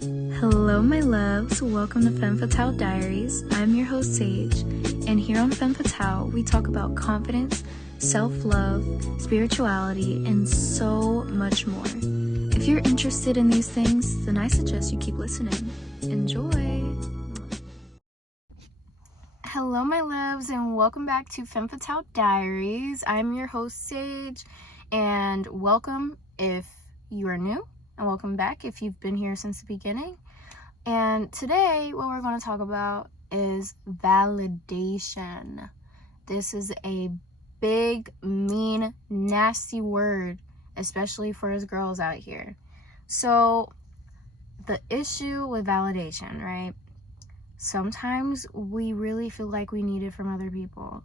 Hello, my loves. Welcome to Femme Fatale Diaries. I'm your host, Sage, and here on Femme Fatale, we talk about confidence, self-love, spirituality, and so much more. If you're interested in these things, then I suggest you keep listening. Enjoy! Hello, my loves, and welcome back to Femme Fatale Diaries. I'm your host, Sage, and welcome if you are new, and welcome back if you've been here since the beginning. And today, what we're going to talk about is validation. This is a big, mean, nasty word, especially for us girls out here. So, the issue with validation, right? Sometimes we really feel like we need it from other people.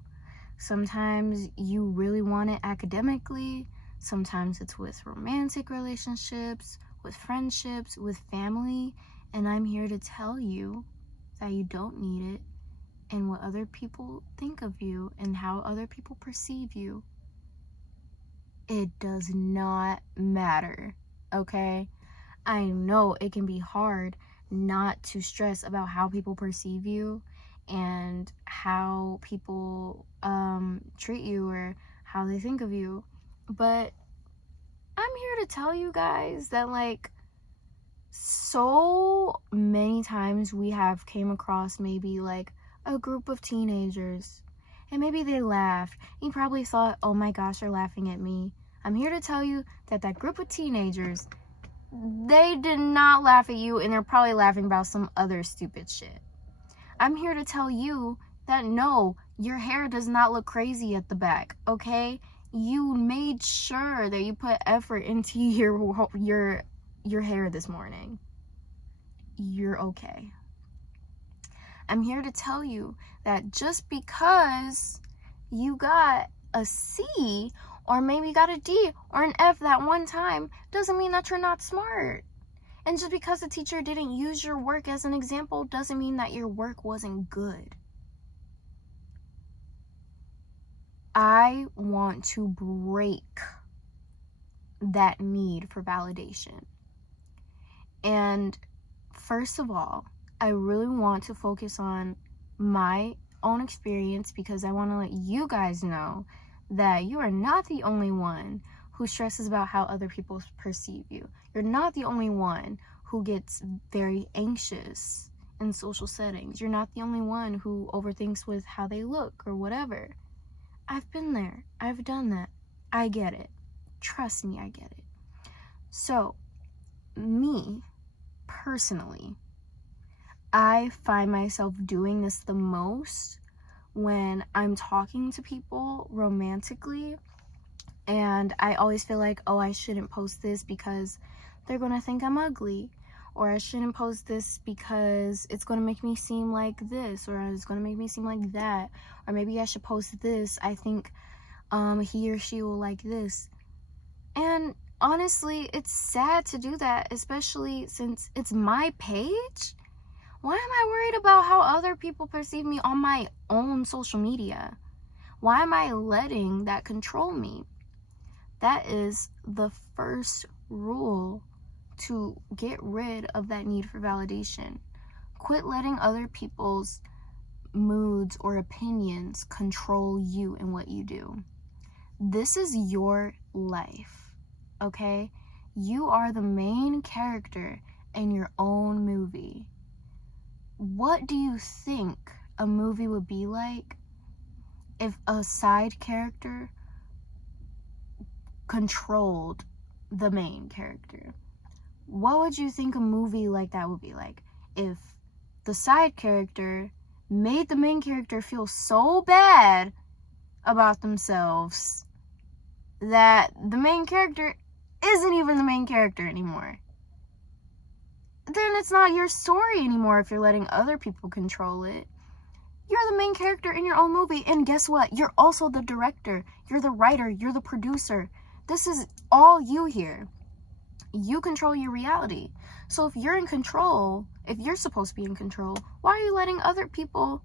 Sometimes you really want it academically. Sometimes it's with romantic relationships, with friendships, with family. And I'm here to tell you that you don't need it, and what other people think of you and how other people perceive you. It does not matter, okay? I know it can be hard not to stress about how people perceive you and how people treat you or how they think of you. But I'm here to tell you guys that, so many times we have came across maybe a group of teenagers, and maybe they laughed. You probably thought, oh my gosh, they're laughing at me. I'm here to tell you that group of teenagers, they did not laugh at you, and they're probably laughing about some other stupid shit. I'm here to tell you that no, your hair does not look crazy at the back, okay? You made sure that you put effort into your hair this morning. You're okay. I'm here to tell you that just because you got a C or maybe got a D or an F that one time doesn't mean that you're not smart. And just because the teacher didn't use your work as an example doesn't mean that your work wasn't good. I want to break that need for validation. And first of all, I really want to focus on my own experience because I want to let you guys know that you are not the only one who stresses about how other people perceive you. You're not the only one who gets very anxious in social settings. You're not the only one who overthinks with how they look or whatever. I've been there. I've done that. I get it. Trust me, I get it. So, me, personally, I find myself doing this the most when I'm talking to people romantically, and I always feel like, oh, I shouldn't post this because they're going to think I'm ugly, or I shouldn't post this because it's going to make me seem like this, or it's going to make me seem like that, or maybe I should post this, I think he or she will like this. And honestly, it's sad to do that, especially since it's my page. Why am I worried about how other people perceive me on my own social media? Why am I letting that control me? That is the first rule to get rid of that need for validation. Quit letting other people's moods or opinions control you and what you do. This is your life, okay? You are the main character in your own movie. What do you think a movie would be like if a side character controlled the main character? What would you think a movie like that would be like if the side character made the main character feel so bad about themselves that the main character isn't even the main character anymore? Then it's not your story anymore if you're letting other people control it. You're the main character in your own movie, and guess what? You're also the director, you're the writer, you're the producer. This is all you here. You control your reality. So if you're in control, if you're supposed to be in control, why are you letting other people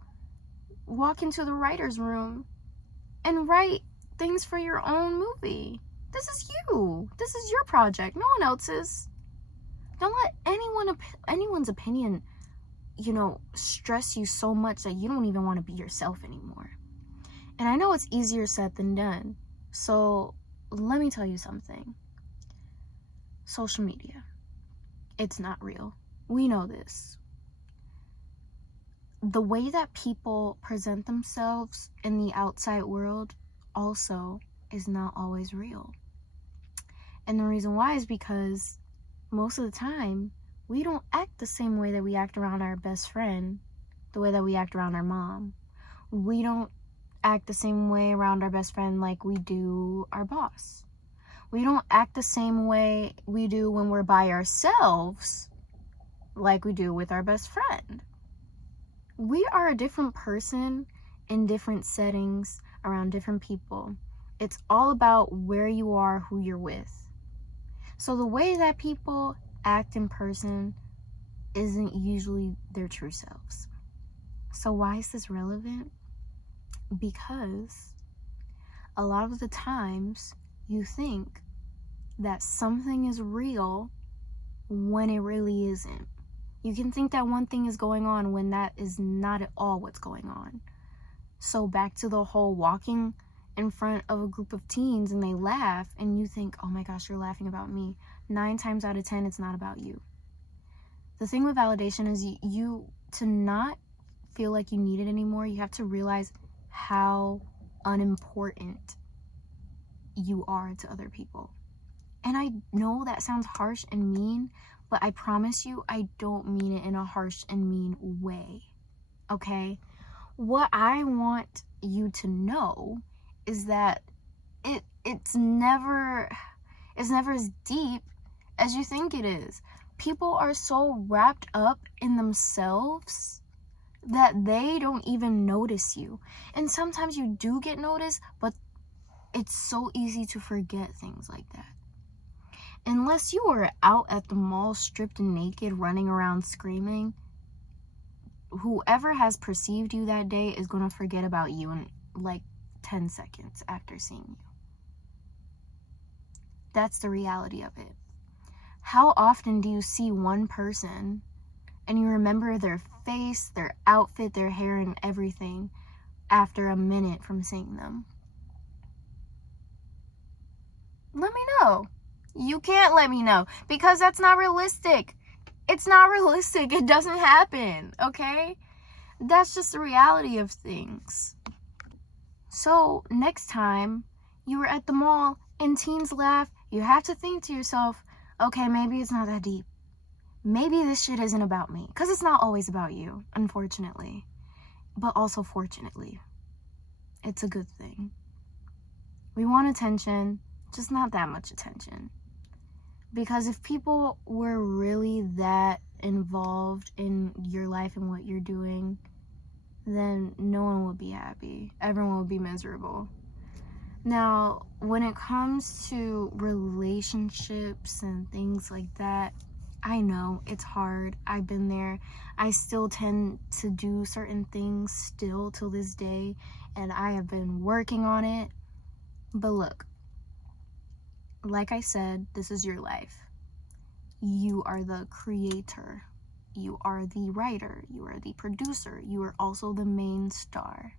walk into the writer's room and write things for your own movie? This is you. This is your project, no one else's. Don't let anyone anyone's opinion, stress you so much that you don't even want to be yourself anymore. And I know it's easier said than done. So let me tell you something. Social media, it's not real. We know this. The way that people present themselves in the outside world also is not always real. And the reason why is because most of the time, we don't act the same way that we act around our best friend, the way that we act around our mom. We don't act the same way around our best friend like we do our boss. We don't act the same way we do when we're by ourselves like we do with our best friend. We are a different person in different settings around different people. It's all about where you are, who you're with. So the way that people act in person isn't usually their true selves. So why is this relevant? Because a lot of the times you think that something is real when it really isn't. You can think that one thing is going on when that is not at all what's going on. So back to the whole walking in front of a group of teens and they laugh and you think, oh my gosh, you're laughing about me. 9 times out of 10, it's not about you. The thing with validation is you to not feel like you need it anymore, you have to realize how unimportant you are to other people. And I know that sounds harsh and mean, but I promise you, I don't mean it in a harsh and mean way, okay? What I want you to know is that it's never as deep as you think it is. People are so wrapped up in themselves that they don't even notice you. And sometimes you do get noticed, but it's so easy to forget things like that. Unless you are out at the mall stripped and naked, running around screaming, whoever has perceived you that day is going to forget about you in like 10 seconds after seeing you. That's the reality of it. How often do you see one person and you remember their face, their outfit, their hair, and everything after a minute from seeing them? Let me know. You can't let me know because that's not realistic. It's not realistic. It doesn't happen, okay? That's just the reality of things. So next time you were at the mall and teens laugh, you have to think to yourself, okay, maybe it's not that deep. Maybe this shit isn't about me. Because it's not always about you, unfortunately. But also fortunately. It's a good thing. We want attention, just not that much attention. Because if people were really that involved in your life and what you're doing, then no one would be happy. Everyone would be miserable. Now, when it comes to relationships and things like that, I know it's hard. I've been there. I still tend to do certain things still till this day, and I have been working on it. But look, like I said, this is your life. You are the creator. You are the writer. You are the producer. You are also the main star.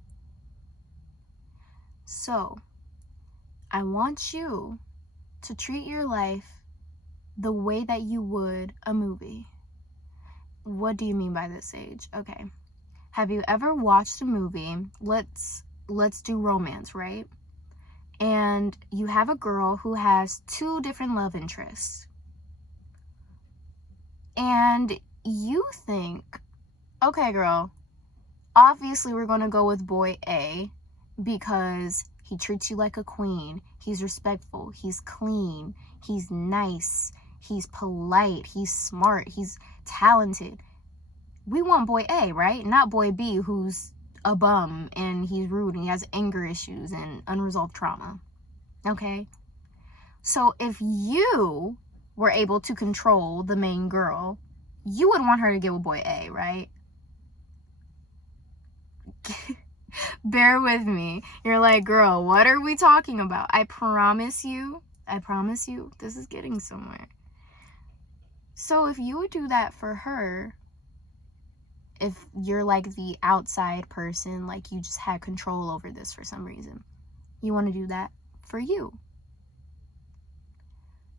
So, I want you to treat your life the way that you would a movie. What do you mean by this, Sage? Okay. Have you ever watched a movie? Let's do romance, right? And you have a girl who has 2 different love interests. And you think, okay, girl, obviously we're going to go with boy A because he treats you like a queen. He's respectful. He's clean. He's nice. He's polite. He's smart. He's talented. We want boy A, right? Not boy B, who's a bum and he's rude and he has anger issues and unresolved trauma. Okay? So if you were able to control the main girl, you would want her to get with boy A, right? Bear with me. You're like, girl, what are we talking about? I promise you, this is getting somewhere. So if you would do that for her, if you're like the outside person, like you just had control over this for some reason, you want to do that for you.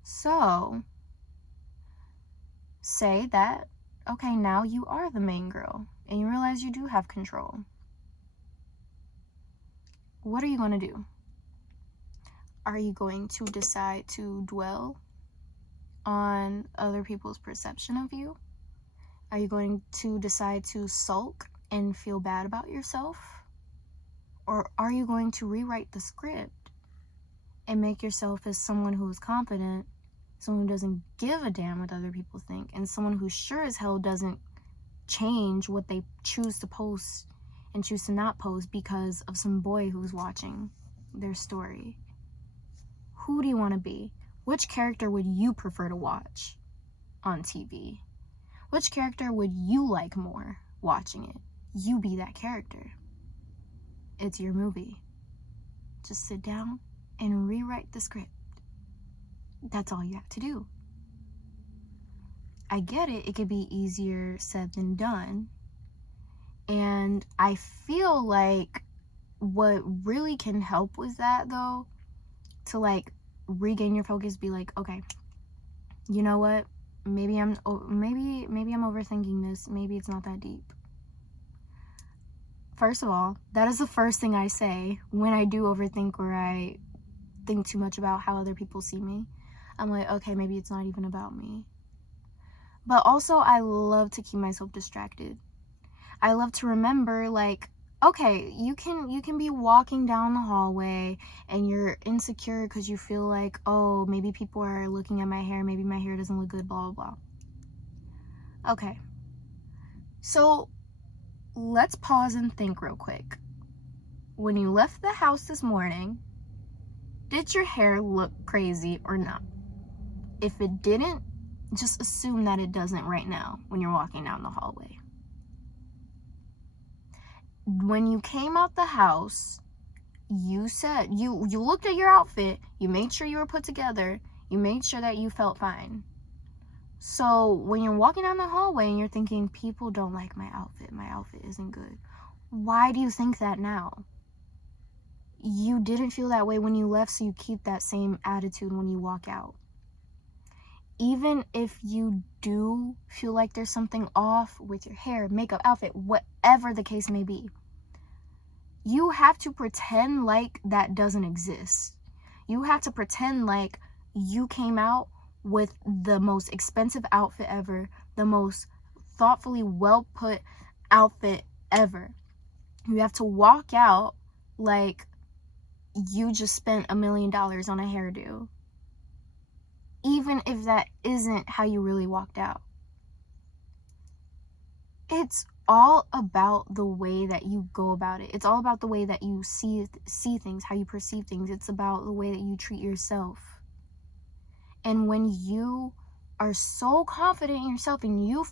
So say that, okay, now you are the main girl and you realize you do have control. What are you going to do? Are you going to decide to dwell on other people's perception of you? Are you going to decide to sulk and feel bad about yourself? Or are you going to rewrite the script and make yourself as someone who is confident, someone who doesn't give a damn what other people think, and someone who sure as hell doesn't change what they choose to post and choose to not post because of some boy who's watching their story? Who do you want to be? Which character would you prefer to watch on TV? Which character would you like more watching it? You be that character. It's your movie. Just sit down and rewrite the script. That's all you have to do. I get it. It could be easier said than done. And I feel like what really can help with that, though, to like regain your focus, be like, okay, you know what? Maybe I'm overthinking this. Maybe it's not that deep. First of all, that is the first thing I say when I do overthink or I think too much about how other people see me. I'm like, okay, maybe it's not even about me. But also, I love to keep myself distracted. I love to remember, like, okay, you can be walking down the hallway and you're insecure because you feel like, oh, maybe people are looking at my hair, maybe my hair doesn't look good, blah, blah, blah. Okay. So let's pause and think real quick. When you left the house this morning, did your hair look crazy or not? If it didn't, just assume that it doesn't right now when you're walking down the hallway. When you came out the house, you said, you looked at your outfit, you made sure you were put together, you made sure that you felt fine. So when you're walking down the hallway and you're thinking, people don't like my outfit isn't good, why do you think that now? You didn't feel that way when you left, so you keep that same attitude when you walk out. Even if you do feel like there's something off with your hair, makeup, outfit, whatever the case may be, you have to pretend like that doesn't exist. You have to pretend like you came out with the most expensive outfit ever, the most thoughtfully well put outfit ever. You have to walk out like you just spent $1 million on a hairdo, even if that isn't how you really walked out. It's all about the way that you go about it. It's all about the way that you see things, how you perceive things. It's about the way that you treat yourself. And when you are so confident in yourself and you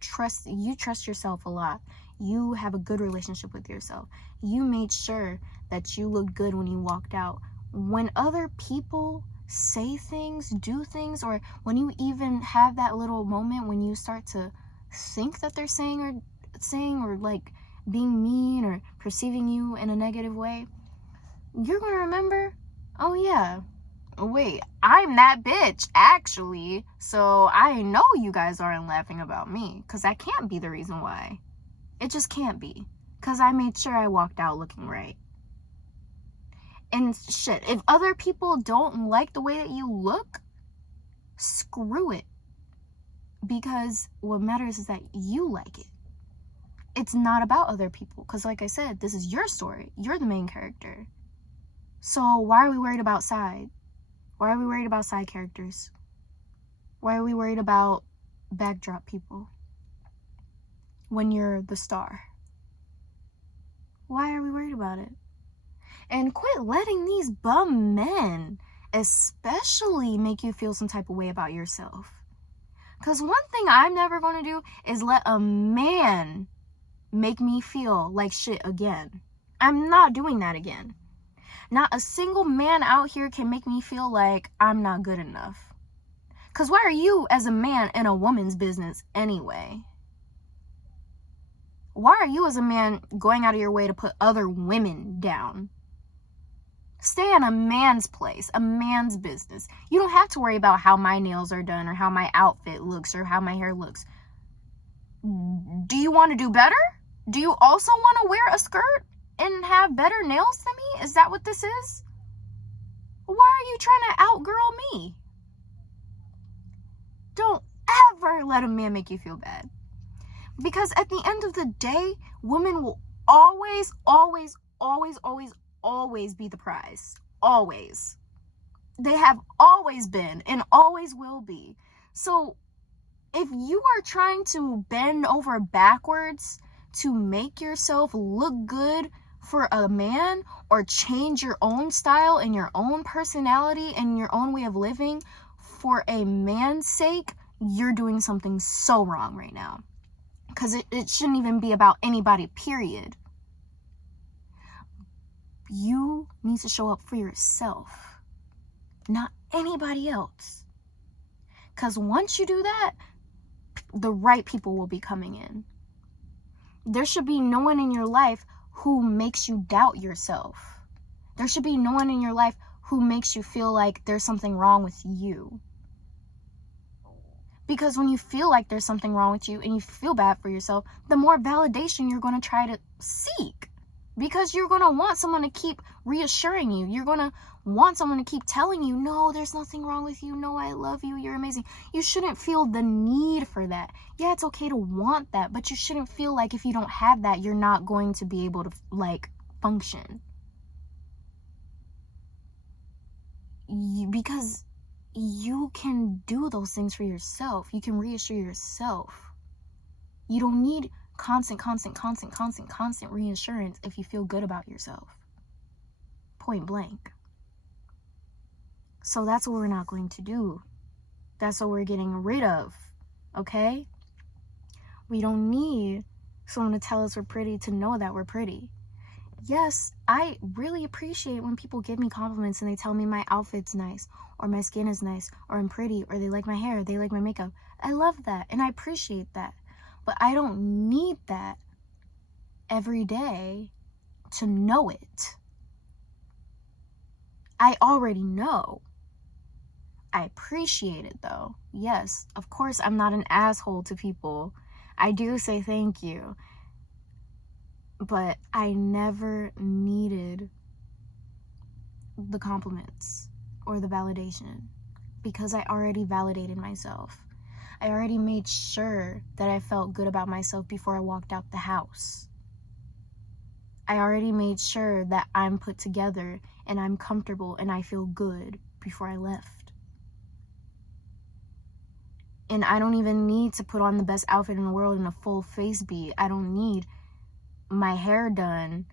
trust yourself a lot, you have a good relationship with yourself, you made sure that you looked good when you walked out. When other people say things, do things, or when you even have that little moment when you start to think that they're saying or like being mean or perceiving you in a negative way, you're gonna remember, oh yeah, wait, I'm that bitch actually, so I know you guys aren't laughing about me, because that can't be the reason why. It just can't be, because I made sure I walked out looking right. And shit, if other people don't like the way that you look, screw it. Because what matters is that you like it. It's not about other people. Because like I said, this is your story. You're the main character. So why are we worried about side? Why are we worried about side characters? Why are we worried about backdrop people when you're the star? Why are we worried about it? And quit letting these bum men especially make you feel some type of way about yourself. Because one thing I'm never going to do is let a man make me feel like shit again. I'm not doing that again. Not a single man out here can make me feel like I'm not good enough. Because why are you as a man in a woman's business anyway? Why are you as a man going out of your way to put other women down? Stay in a man's place, a man's business. You don't have to worry about how my nails are done or how my outfit looks or how my hair looks. Do you want to do better? Do you also want to wear a skirt and have better nails than me? Is that what this is? Why are you trying to outgirl me? Don't ever let a man make you feel bad. Because at the end of the day, women will always, always, always, always, always be the prize. Always. They have always been and always will be. So if you are trying to bend over backwards to make yourself look good for a man or change your own style and your own personality and your own way of living for a man's sake, you're doing something so wrong right now. Because it shouldn't even be about anybody, period. You need to show up for yourself, not anybody else. Because once you do that, the right people will be coming in. There should be no one in your life who makes you doubt yourself. There should be no one in your life who makes you feel like there's something wrong with you. Because when you feel like there's something wrong with you and you feel bad for yourself, the more validation you're going to try to seek. Because you're going to want someone to keep reassuring you. You're going to want someone to keep telling you, no, there's nothing wrong with you. No, I love you. You're amazing. You shouldn't feel the need for that. Yeah, it's okay to want that, but you shouldn't feel like if you don't have that, you're not going to be able to, function. Because you can do those things for yourself. You can reassure yourself. You don't need constant reassurance if you feel good about yourself. Point blank. So that's what we're not going to do. That's what we're getting rid of. Okay? We don't need someone to tell us we're pretty to know that we're pretty. Yes, I really appreciate when people give me compliments and they tell me my outfit's nice, or my skin is nice, or I'm pretty, or they like my hair, they like my makeup. I love that, and I appreciate that. But I don't need that every day to know it. I already know. I appreciate it, though. Yes, of course, I'm not an asshole to people. I do say thank you. But I never needed the compliments or the validation because I already validated myself. I already made sure that I felt good about myself before I walked out the house. I already made sure that I'm put together and I'm comfortable and I feel good before I left. And I don't even need to put on the best outfit in the world and a full face beat. I don't need my hair done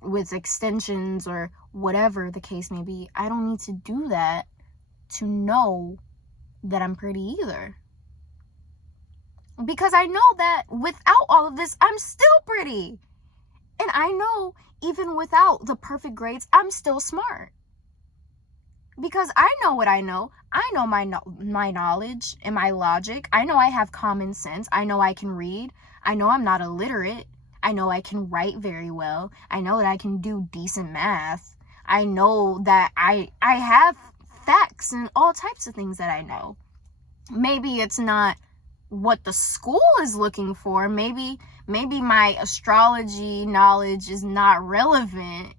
with extensions or whatever the case may be. I don't need to do that to know that I'm pretty either. Because I know that without all of this, I'm still pretty. And I know even without the perfect grades, I'm still smart. Because I know what I know. I know my knowledge and my logic. I know I have common sense. I know I can read. I know I'm not illiterate. I know I can write very well. I know that I can do decent math. I know that I have facts and all types of things that I know. Maybe it's not what the school is looking for. Maybe my astrology knowledge is not relevant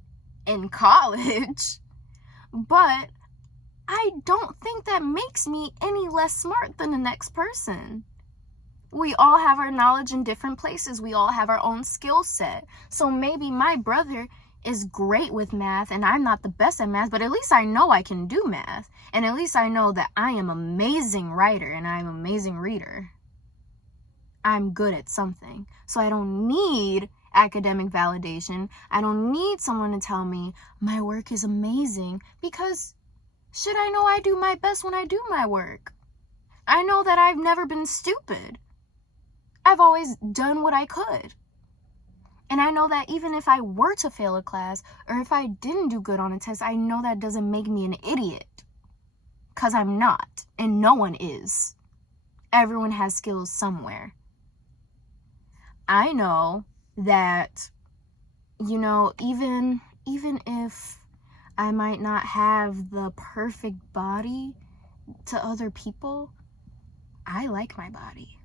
in college. But I don't think that makes me any less smart than the next person. We all have our knowledge in different places. We all have our own skill set. So maybe my brother is great with math and I'm not the best at math, but at least I know I can do math. And at least I know that I am an amazing writer and I'm an amazing reader. I'm good at something. So I don't need academic validation. I don't need someone to tell me my work is amazing, because should I know I do my best when I do my work? I know that I've never been stupid. I've always done what I could. And I know that even if I were to fail a class or if I didn't do good on a test, I know that doesn't make me an idiot. because I'm not, and no one is. Everyone has skills somewhere. I know that, you know, even if I might not have the perfect body to other people, I like my body.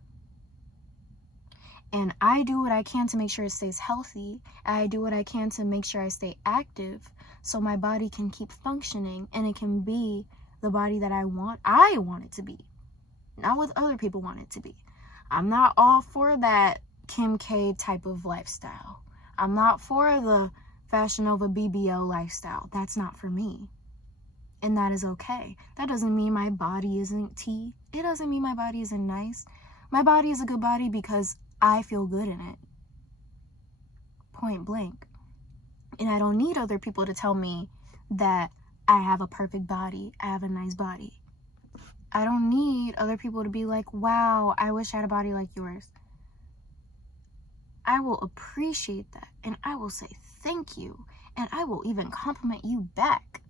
And I do what I can to make sure it stays healthy. I do what I can to make sure I stay active so my body can keep functioning and it can be the body that I want it to be. Not what other people want it to be. I'm not all for that Kim K type of lifestyle. I'm not for the Fashion Nova BBL lifestyle. That's not for me. And that is okay. That doesn't mean my body isn't tea. It doesn't mean my body isn't nice. My body is a good body because I feel good in it. Point blank. And I don't need other people to tell me that I have a perfect body. I have a nice body. I don't need other people to be like, wow, I wish I had a body like yours. I will appreciate that. And I will say thank you. And I will even compliment you back.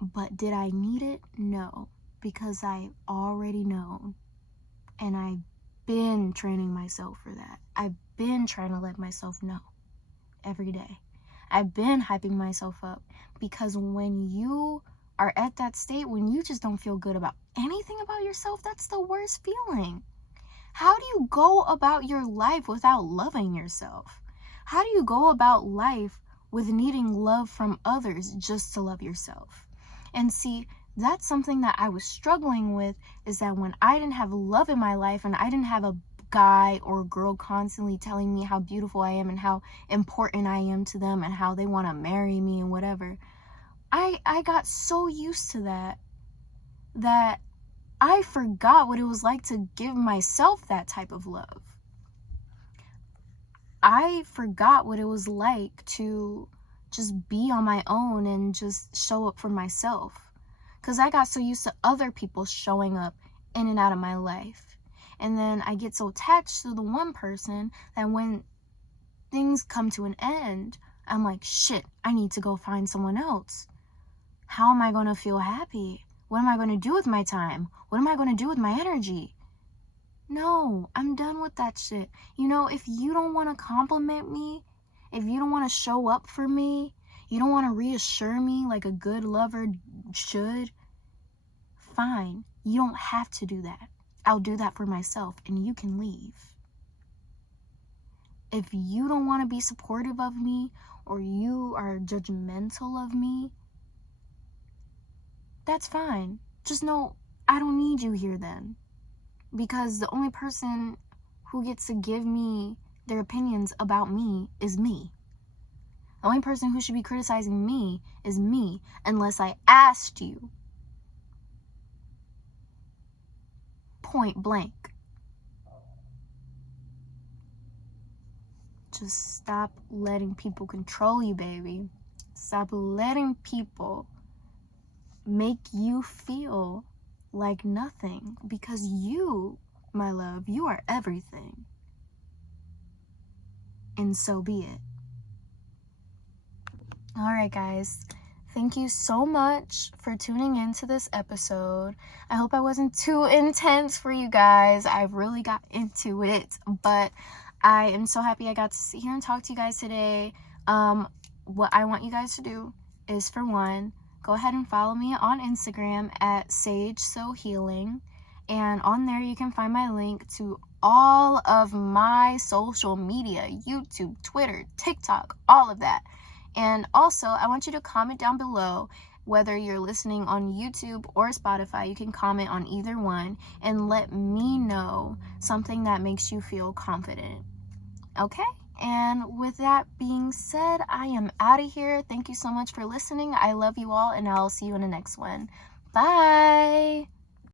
But did I need it? No. Because I already know. And I've been training myself for that. I've been trying to let myself know every day. I've been hyping myself up because when you are at that state, when you just don't feel good about anything about yourself, that's the worst feeling. How do you go about your life without loving yourself? How do you go about life with needing love from others just to love yourself? And see, that's something that I was struggling with, is that when I didn't have love in my life and I didn't have a guy or girl constantly telling me how beautiful I am and how important I am to them and how they want to marry me and whatever, I got so used to that I forgot what it was like to give myself that type of love. I forgot what it was like to just be on my own and just show up for myself. Because I got so used to other people showing up in and out of my life. And then I get so attached to the one person that when things come to an end, I'm like, shit, I need to go find someone else. How am I going to feel happy? What am I going to do with my time? What am I going to do with my energy? No, I'm done with that shit. You know, if you don't want to compliment me, if you don't want to show up for me, you don't want to reassure me like a good lover should, fine. You don't have to do that. I'll do that for myself and you can leave. If you don't want to be supportive of me or you are judgmental of me, that's fine. Just know I don't need you here then. Because the only person who gets to give me their opinions about me is me. The only person who should be criticizing me is me, unless I asked you. Point blank. Just stop letting people control you, baby. Stop letting people make you feel like nothing, because you, my love, you are everything. And so be it. Alright guys, thank you so much for tuning into this episode. I hope I wasn't too intense for you guys. I really got into it, but I am so happy I got to sit here and talk to you guys today. What I want you guys to do is, for one, go ahead and follow me on Instagram at SageSoHealing. And on there you can find my link to all of my social media, YouTube, Twitter, TikTok, all of that. And also, I want you to comment down below whether you're listening on YouTube or Spotify. You can comment on either one and let me know something that makes you feel confident. Okay? And with that being said, I am out of here. Thank you so much for listening. I love you all, and I'll see you in the next one. Bye!